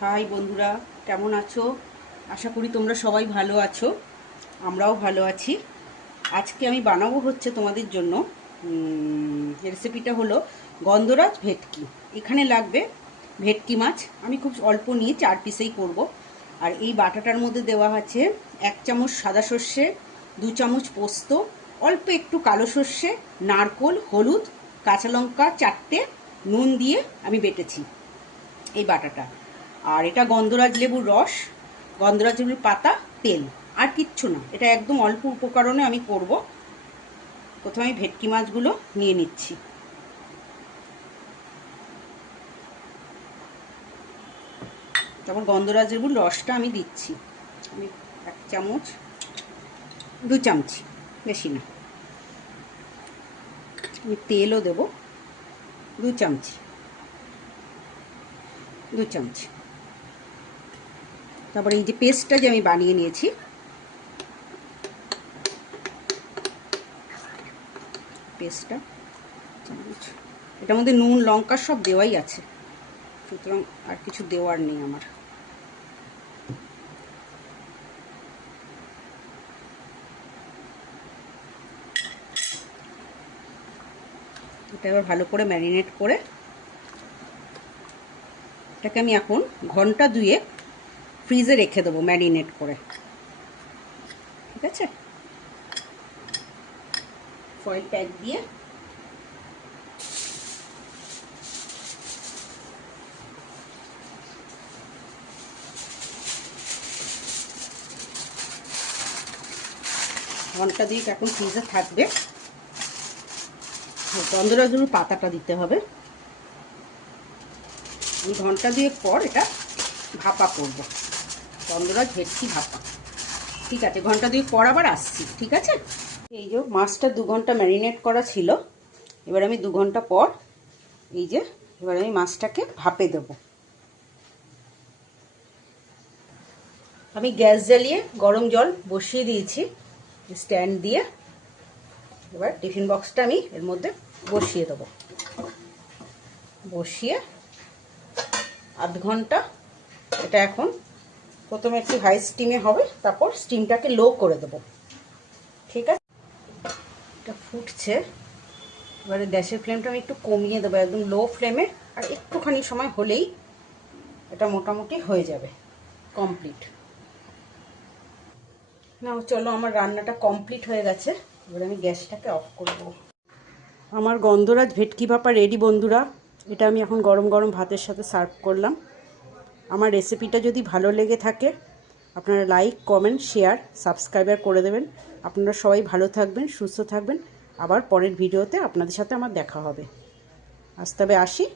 High বন্ধুরা, কেমন আছো? আশা করি তোমরা সবাই ভালো আছো, আমরাও ভালো আছি। আজকে আমি বানাবো হচ্ছে তোমাদের জন্য রেসিপিটা হলো গন্ধরাজ ভেটকি। এখানে লাগবে ভেটকি মাছ। আমি খুব অল্প নিয়ে চার পিসেই করব। আর এই বাটাটার মধ্যে দেওয়া আছে এক চামচ সাদা সর্ষে, দু চামচ পোস্ত, অল্প একটু কালো সর্ষে, নারকোল, হলুদ, কাঁচা লঙ্কা, চারটে নুন দিয়ে আমি বেটেছি। এই বাটাটা। আর এটা গন্ধরাজ লেবুর রস, গন্ধরাজ লেবুর পাতা, তেল। আর কিচ্ছু না। এটা একদম অল্প উপকরণে আমি করব। প্রথমে ভেটকি মাছগুলো নিয়ে নিচ্ছি। তারপর গন্ধরাজ লেবুর রসটা আমি দিচ্ছি। আমি এক চামচ, দু চামচি, বেশি না। আমি তেলও দেব, দু চামচি। দু চামচ। তারপরে এই যে পেস্টটা যে আমি বানিয়ে নিয়েছি। পেস্টটা এটার মধ্যে নুন, লঙ্কা সব দেওয়াই আছে। সুতরাং আর কিছু দেওয়ার নেই আমার। এটা এবার ভালো করে ম্যারিনেট করে এটাকে আমি এখন ঘণ্টা দুয়ে ফ্রিজে রেখে দেবো ম্যারিনেট করে। ঠিক আছে? ফয়েল প্যাক দিয়ে। ঘণ্টা দিয়ে এখন ফ্রিজে থাকবে। জন্য পাতাটা দিতে হবে। আমি ঘণ্টা দিয়ে পর এটা ভাপা করব। গন্ধরাজ ভেটকি ভাপা। ঠিক আছে, ঘণ্টা দিয়ে পর আবার আসছি, ঠিক আছে? এই যে মাছটা দু ঘণ্টা ম্যারিনেট করা ছিল, এবার আমি দু ঘণ্টা পর এই যে এবার আমি মাছটাকে ভাপে দেব। আমি গ্যাস জ্বালিয়ে গরম জল বসিয়ে দিয়েছি, স্ট্যান্ড দিয়ে। এবার টিফিন বক্সটা আমি এর মধ্যে বসিয়ে দেবো। বসিয়ে আধ ঘণ্টা। এটা এখন প্রথমে একটু হাই স্টিমে হবে, তারপর স্টিমটাকে লো করে দেবো। ঠিক আছে? এটা ফুটছে। এবারে গ্যাসের ফ্লেমটা আমি একটু কমিয়ে দেবো, একদম লো ফ্লেমে আর একটুখানি সময় হলেই এটা মোটামুটি হয়ে যাবে কমপ্লিট না চলো আমার রান্নাটা কমপ্লিট হয়ে গেছে। এবার আমি গ্যাসটাকে অফ করব আমার গন্ধরাজ ভেটকি ভাপা রেডি বন্ধুরা। এটা আমি এখন গরম গরম ভাতের সাথে সার্ভ করলাম। আমার রেসিপিটা যদি ভালো লেগে থাকে, আপনারা লাইক, কমেন্ট, শেয়ার, সাবস্ক্রাইবার করে দেবেন। আপনারা সবাই ভালো থাকবেন, সুস্থ থাকবেন। আবার পরের ভিডিওতে আপনাদের সাথে আমার দেখা হবে। আজ আসি।